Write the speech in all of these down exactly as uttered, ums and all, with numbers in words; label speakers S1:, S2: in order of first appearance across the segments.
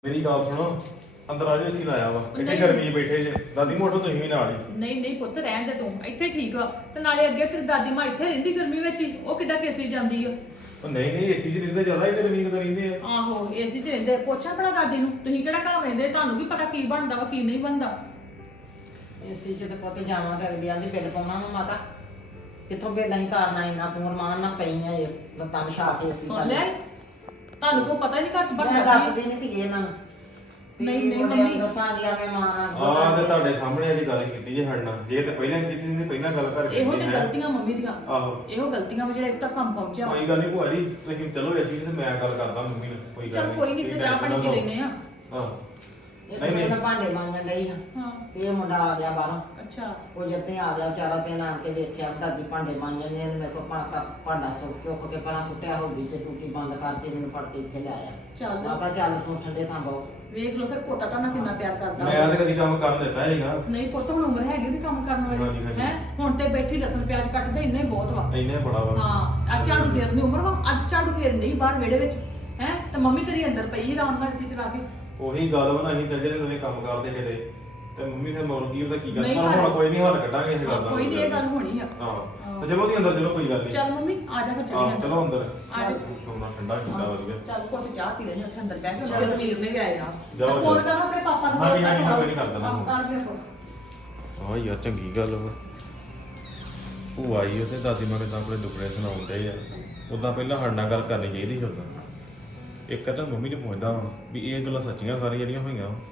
S1: ਮੇਰੀ ਗੱਲ ਸੁਣੋ ਅੰਦਰ ਆ ਜਾ ਏਸੀ ਲਾਇਆ ਵਾ ਇੱਥੇ ਗਰਮੀ 'ਚ ਬੈਠੇ ਜੇ ਦਾਦੀ ਮੋਟੋ ਤੁਸੀਂ ਵੀ ਨਾਲ ਹੀ
S2: ਨਹੀਂ ਨਹੀਂ ਪੁੱਤ ਰਹਿਣ ਦੇ ਤੂੰ ਇੱਥੇ ਠੀਕ ਆ ਤੇ ਨਾਲੇ ਅੱਗੇ ਤੇਰੀ ਦਾਦੀ ਮਾਂ ਇੱਥੇ ਰਹਿੰਦੀ ਗਰਮੀ ਵਿੱਚ ਹੀ ਉਹ ਕਿੱਦਾਂ ਕੇਸੀ ਜਾਂਦੀ ਆ
S1: ਉਹ ਨਹੀਂ ਨਹੀਂ ਏਸੀ 'ਚ ਰਹਿੰਦੇ ਜ਼ਿਆਦਾ ਹੀ ਗਰਮੀ ਕਿਤੇ ਰਹਿੰਦੇ ਆ
S2: ਆਹੋ ਏਸੀ 'ਚ ਰਹਿੰਦੇ ਪੁੱਛਾਂ ਭਲਾ ਦਾਦੀ ਨੂੰ ਤੁਸੀਂ ਕਿਹੜਾ ਘਰ ਰਹਿੰਦੇ ਤੁਹਾਨੂੰ ਕੀ ਪਤਾ ਕੀ ਬਣਦਾ ਵਾ ਕੀ ਨਹੀਂ ਬਣਦਾ
S3: ਏਸੀ ਚ ਤੇ ਪੁੱਤ ਜਾਵਾਂ ਤੇ ਅਗਲੀ ਆਂਦੀ ਬਿੱਲ ਪਾਉਣਾ ਵਾ ਮਾਤਾ ਕਿੱਥੋਂ ਬਿੱਲ ਅਸੀਂ ਤਾਰਨਾ ਇੰਨਾ ਤੂੰ ਰਮਾਨ ਨਾਲ ਪਈਆਂ ਇਹ ਲੱਤਾਂ ਵਿਛਾ ਕੇ ਏਸੀ
S2: ਸੁਣ ਲਿਆ ਈ? ਤੁਹਾਨੂੰ ਕੋਈ ਪਤਾ ਹੀ ਨਹੀਂ ਘਰ 'ਚ
S3: ਮੈਂ
S2: ਬਣਦਾ
S3: ਦੱਸਦੀ ਨਹੀਂ ਧੀਏ ਇਹਨਾਂ ਨੂੰ
S2: ਨਹੀਂ,
S3: ਵੀ
S2: ਨਹੀਂ,
S3: ਮੁੰਡੇ ਨੂੰ
S2: ਮੰਮੀ।
S3: ਦੱਸਾਂਗੀ ਆ ਮੈਂ ਮਾਂ ਨਾਲ
S1: ਆਹ ਤੇ ਤੁਹਾਡੇ ਸਾਹਮਣੇ ਅੱਜ ਗੱਲ ਕੀਤੀ ਜੇ ਸਾਡੇ ਨਾਲ ਜੇ ਤੇ ਪਹਿਲਾਂ ਕੀਤੀ ਸੀ ਤੇ ਪਹਿਲਾਂ ਗੱਲ ਕਰਕੇ
S2: ਇਹੋ ਤੇ ਗਲਤੀਆਂ ਮੰਮੀ ਦੀਆਂ
S1: ਆਹੋ
S2: ਇਹੋ ਗਲਤੀਆਂ ਵਾ ਜਿਹੜਾ ਇੱਥੇ ਤੱਕ ਕੰਮ ਪਹੁੰਚਿਆ ਵਾ।
S1: ਕੋਈ ਗੱਲ ਨਹੀਂ ਭੂਆ ਜੀ ਤੁਸੀਂ ਚਲੋ ਏਸੀ 'ਚ ਤੇ ਮੈਂ ਗੱਲ ਕਰਦਾ ਮੰਮੀ ਨਾਲ ਕੋਈ ਗੱਲ
S2: ਚੱਲ ਕੋਈ ਨਹੀਂ ਤੇ ਚਾਹ ਪਾਣੀ ਪੀ ਲੈਨੇ ਆ
S1: ਆਹ
S3: ਇੱਕ
S1: ਨਹੀਂ,
S3: ਦਿਨ
S1: ਨਹੀਂ।
S3: ਭਾਂਡੇ ਮਾਂਜਣ ਡਈ ਹਾਂ
S2: ਹਾਂ
S3: ਤੇ ਇਹ ਮੁੰਡਾ ਆ ਗਿਆ ਬਾਹਰੋਂ
S2: ਅੱਛਾ
S3: ਉਹ ਜਿੱਤੇ ਆ ਗਿਆ ਵਿਚਾਰਾ ਤੇ ਆਣ ਕੇ ਵੇਖਿਆ ਵੀ ਦਾਦੀ ਭਾਂਡੇ ਮਾਂਜਣ ਨੇ ਮੇਰੇ ਕੋਲ ਪਾ- ਭਾਂਡਾ ਸੁੱਕ ਚੁੱਕ ਕੇ ਪਰਾਂ ਸੁੱਟਿਆ ਹੋਗੀ ਚ ਟੂਟੀ ਬੰਦ ਕਰਕੇ ਮੈਨੂੰ ਫੜ ਕੇ ਇੱਥੇ ਲਿਆਇਆ
S2: ਚੱਲ
S3: ਮਾਤਾ ਚੱਲ ਤੂੰ ਠੰਡੇ ਥਾਂ ਬਹੁ
S2: ਵੇਖ ਲਓ ਫਿਰ ਪੋਤਾ ਤਾਂ ਕਿੰਨਾ ਪਿਆਰ ਕਰਦਾ
S1: ਮੈਂ ਤਾਂ ਕਦੀ ਕੰਮ ਕਰਨ ਦਿੱਤਾ ਨਹੀਂਗਾ
S2: ਨਹੀਂ ਪੁੱਤ ਹੁਣ ਉਮਰ ਹੈਗੀ ਉਹਦੀ ਕੰਮ ਕਰਨ
S1: ਹਾਂਜੀ,
S2: ਵਾਲੀ
S1: ਹਾਂਜੀ।
S2: ਹੈ ਹੁਣ ਤੇ ਬੈਠੀ ਲਸਣ ਪਿਆਜ਼ ਕੱਟਦੇ ਇੰਨੇ ਬਹੁਤ ਵਾ
S1: ਇੰਨੇ ਬੜਾ ਵਾ
S2: ਹਾਂ ਅੱਜ ਝਾੜੂ ਫੇਰਨ ਦੀ ਉਮਰ ਵਾ ਅੱਜ ਝਾੜੂ ਫੇਰਨ ਨਹੀਂ ਬਾਹਰ ਵਿਹੜੇ ਵਿੱਚ ਹੈ ਤੇ ਮੰਮੀ ਤੇਰੀ ਅੰਦਰ ਪਈ ਸੀ ਆਰਾਮ ਨਾਲ ਸੀ ਚਲਾ ਕੇ
S1: ਉਹੀ ਗੱਲ ਵਾ ਨਾ ਅਸੀਂ ਚੱਲੇ ਜਦੋਂ ਕੰਮ ਕਰਦੇ ਕਿਤੇ ਤੇ ਮੰਮੀ ਫਿਰ ਮੋਰ ਕੀ ਉਹਦਾ ਕੀ ਗੱਲ
S2: ਨਹੀਂ
S1: ਪਰ
S2: ਪਰ-
S1: ਹੁਣ ਕੋਈ ਨਹੀਂ ਹੱਲ ਕੱਢਾਂਗੇ ਇਸ ਗੱਲ ਦਾ
S2: ਕੋਈ ਨਹੀਂ ਇਹ ਗੱਲ ਹੋਣੀ ਆ
S1: ਹਾਂ
S2: ਹਾਂ।
S1: ਤੇ ਚਲੋ ਦੀ ਅੰਦਰ ਚਲੋ ਕੋਈ ਗੱਲ ਨਹੀਂ
S2: ਚੱਲ ਮੰਮੀ ਆ ਜਾ ਫਿਰ ਚੱਲੀ
S1: ਹਾਂ
S2: ਅੰਦਰ
S1: ਚਲੋ ਅੰਦਰ
S2: ਆ ਜਾ
S1: ਸੋਨਾ ਠੰਡਾ ਕੀਤਾ ਵਧੀਆ
S2: ਚੱਲ ਕੋਟ ਚਾਹ ਪੀ ਲੈਣੀ ਉੱਥੇ ਅੰਦਰ ਬਹਿ ਕੇ
S3: ਚੱਲ।
S2: ਚਲ ਵੀਰ ਨੇ ਵੀ ਆਏ ਨਾ
S1: ਜਾਓ,
S2: ਫੋਨ
S1: ਜਾਓ।
S2: ਕਰੋ ਆਪਣੇ ਪਾਪਾ ਨੂੰ
S1: ਹਾਂਜੀ, ਹਾਂਜੀ, ਮੈਂ ਕੋਈ ਨਹੀਂ ਕਰ ਦੇਣਾ
S2: ਹਾਂ,
S1: ਫੋਨ।
S2: ਕਰ ਫਿਰ phone।
S1: ਹਾਂ ਯਾਰ ਚੰਗੀ ਗੱਲ ਵਾ ਉਹ ਆਈ ਉਹਦੇ ਦਾਦੀ ਮਾਂ ਕਿਦਾਂ ਆਪਣੇ ਦੁੱਖੜੇ ਸੁਣਾਉਂਦੇ ਆ ਉਦਾਂ ਪਹਿਲਾਂ ਸਾਡੇ ਨਾਲ ਗੱਲ ਕਰਨੀ ਚਾਹੀਦੀ ਸੀ ਉਦਾਂ ਇੱਕ ਤਾਂ ਮੰਮੀ ਨੂੰ ਪੁੱਛਦਾ ਵਾਂ ਵੀ ਇਹ ਗੱਲਾਂ ਸੱਚੀਆਂ ਸਾਰੀਆਂ ਜਿਹੜੀਆਂ ਹੋਈਆਂ ਵਾਂ।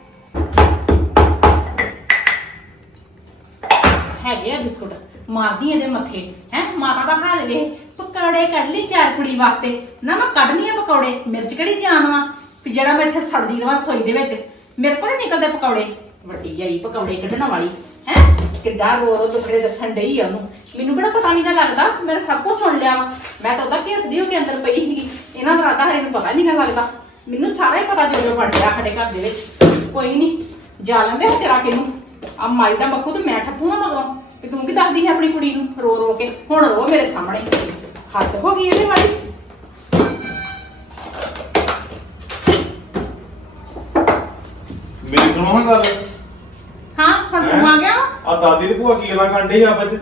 S4: ਹੈਗੇ ਆ ਬਿਸਕੁਟ ਮਾਰਦੀ ਇਹਦੇ ਮੱਥੇ ਹੈ ਮਾਤਾ ਦਾ ਹਾਲ ਵੇ ਪਕੌੜੇ ਕੱਢ ਲਈ ਚਾਰ ਕੁੜੀ ਵਾਸਤੇ ਨਾ ਮੈਂ ਕੱਢਨੀ ਆ ਪਕੌੜੇ ਮਿਰਚ ਕਿਹੜੀ ਜਾਨ ਵਾ ਵੀ ਜਿਹੜਾ ਮੈਂ ਇੱਥੇ ਸੜਦੀ ਰਵਾਂ ਸੋਈ ਦੇ ਵਿੱਚ ਮੇਰੇ ਕੋਲ ਨੀ ਨਿਕਲਦੇ ਪਕੌੜੇ ਵੱਡੀ ਆਈ ਪਕੌੜੇ ਕੱਢਣ ਵਾਲੀ ਹੈ ਕਿੱਡਾ ਰੋ ਰੋ ਦੁਖੜੇ ਦੱਸਣ ਡਈ ਆ ਉਹਨੂੰ ਮੈਨੂੰ ਕਿਹੜਾ ਪਤਾ ਨਹੀਂ ਲੱਗਦਾ ਮੈਂ ਸਭ ਕੁਝ ਸੁਣ ਲਿਆ ਵਾ ਮੈਂ ਤਾਂ ਉਹਦਾ ਘੇਸਦੀ ਹੋ ਕੇ ਅੰਦਰ ਪਈ ਸੀਗੀ ਇਹਨਾਂ ਦਾ ਰਾਤਾ ਹਰੇ ਨੂੰ ਪਤਾ ਨਹੀਂ ਲੱਗਦਾ ਮੈਨੂੰ ਸਾਰਾ ਹੀ ਪਤਾ ਜੋ ਬਣ ਰਿਹਾ ਸਾਡੇ ਘਰ ਦੇ ਵਿੱਚ ਕੋਈ ਨਹੀਂ ਜਾ ਲੈਂਦੇ ਤੇਰਾ ਕਿਨੂੰ ਆ ਮਾਈ ਦਾ ਮੱਕੂ ਤੇ ਮੈਂ ਠੱਪੂ ਨਾ ਮਗਰੋਂ ਤੇ ਤੂੰ ਕੀ ਦੱਸਦੀ ਹੈ ਆਪਣੀ ਕੁੜੀ ਨੂੰ ਰੋ ਰੋ ਕੇ ਹੁਣ ਰੋ ਮੇਰੇ ਸਾਹਮਣੇ ਹੱਦ ਹੋ ਗਈ ਇਹਦੇ ਵਾਲੀ
S1: ਮੇਰੀ ਸੁਣੋ ਹਾਂ ਗੱਲ
S4: ਹਾਂ ਹੁਣ ਤੂੰ ਆ ਗਿਆ
S1: ਆ ਦਾਦੀ ਦੀ ਭੂਆ ਕੀ ਗੱਲਾਂ ਕਰਦੇ ਆ ਆਪਸ ਚ